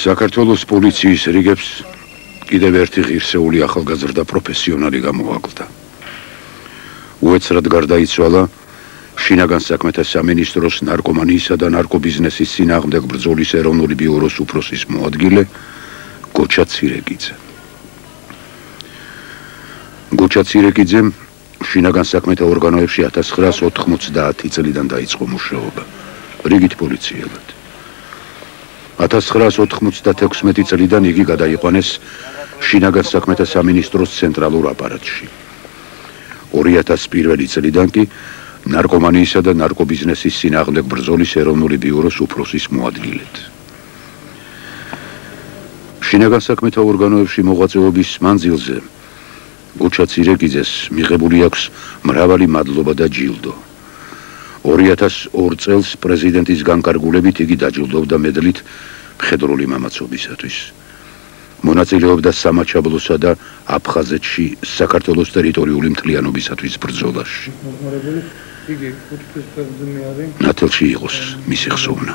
საქართველოს პოლიციის რიგებს კიდევ ერთი ღირსეული ახალგაზრდა პროფესიონალი გამოაკლდა. უეცრად გარდაიცვალა შინაგან საქმეთა სამინისტროს ნარკომანიისა და ნარკობიზნესის წინააღმდეგ ბრძოლის ეროვნული ბიუროს უფროსის მოადგილე გოჩა ცირეკიძე. გოჩა ცირეკიძემ შინაგან საქმეთა ორგანოებში 1990 წლიდან დაიწყო მუშაობა რიგით პოლიციელად. 1996 წლიდან იგი გადაიყვანეს შინაგან საქმეთა სამინისტროს ცენტრალურ აპარატში. 2001 წლიდან კი ნარკომანიისა და ნარკობიზნესის წინააღმდეგ ბრძოლის ეროვნული ბიუროს უფროსის მოადგილედ. შინაგან საქმეთა ორგანოებში მოღვაწეობის მანძილზე გოჩა ცირეკიძეს მიღებული აქვს მრავალი მადლობა და ჯილდო. 2002 წელს პრეზიდენტის განკარგულებით იგი დაჯილდოვდა მედლით მხედრული მამაცობისათვის. მონაწილეობდა სამაჩაბლოსა და აფხაზეთში საქართველოს ტერიტორიული მთლიანობისათვის ბრძოლაში. ნათელში იყოს მისი ხსოვნა.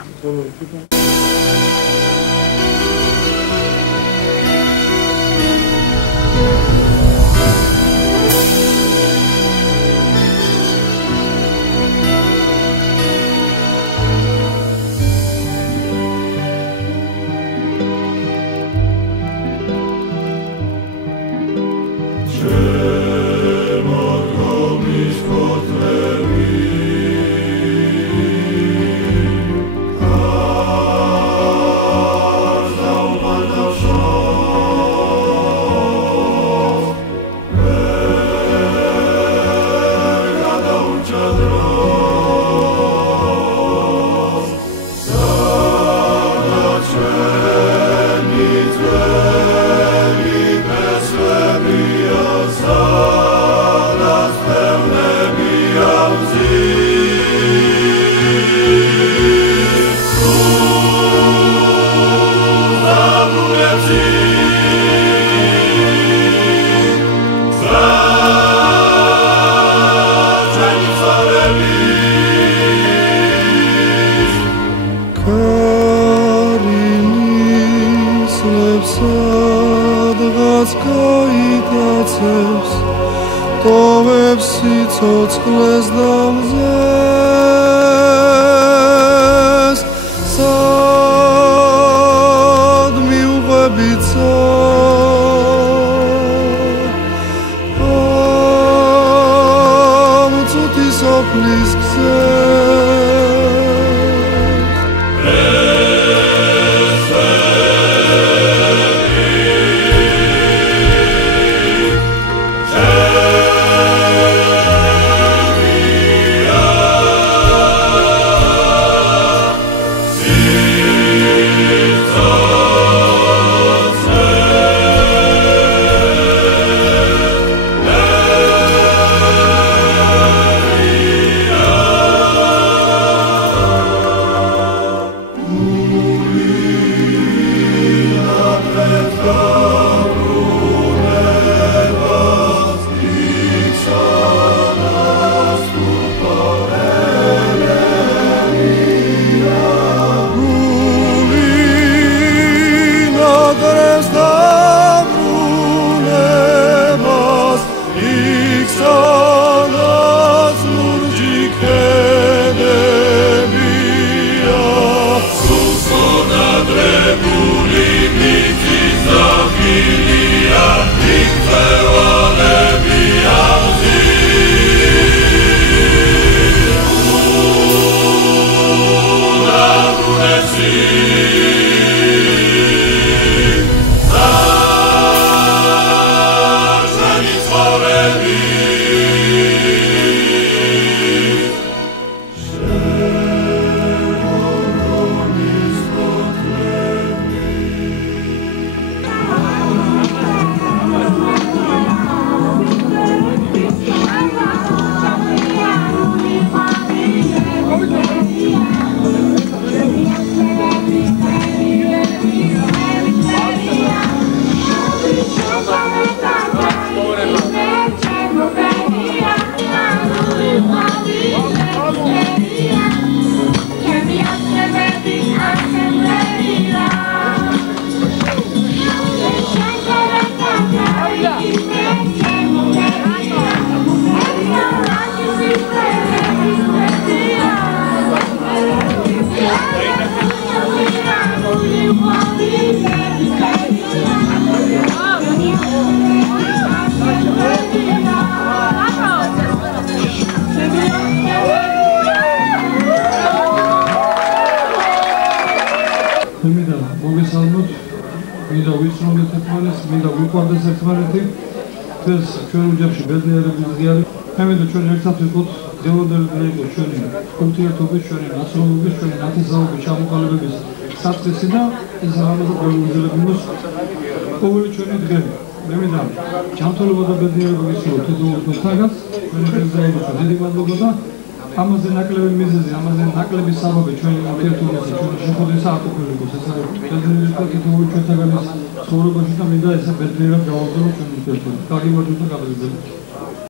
Cocles damzes sad mi ubebica amcuti soplis მინდა ვიცნობდეთ ერთმანეთს, მინდა ვიყვარდეს ერთმანეთი. ეს ჩვენ ოჯახში ბედნიერების დღე არის. მე მინდა ჩვენ ერთად ვიყოთ დევანდელი დღე იყოს ჩვენი ურთიერთობის, ჩვენი ნაცნობობის, ჩვენი ნათესაობის, ჩამოყალიბების საწყისი და ეს რაღაცა გულმოძილებინოს ყოველი ჩვენი დღე. მე მინდა ჯანმრთელობა და ბედნიერება გისურვოთ თითოეულთაგან. ჩვენი დღესდღეობის დიდი მადლობა და ამაზე ნაკლები მიზეზი, ამაზე ნაკლები საბაბი ჩვენი ურთიერთობისა, ჩვენი შეხვედრის აკუთვნილიყოს. ეს არის ბედნიერება თითოეული ჩვენთაგანის ცხოვრებაში და მინდა ეს ბედნიერება გავაგზავნოთ ჩვენი ურთიერთობა. კარგი მოდით და გადავიდეთ.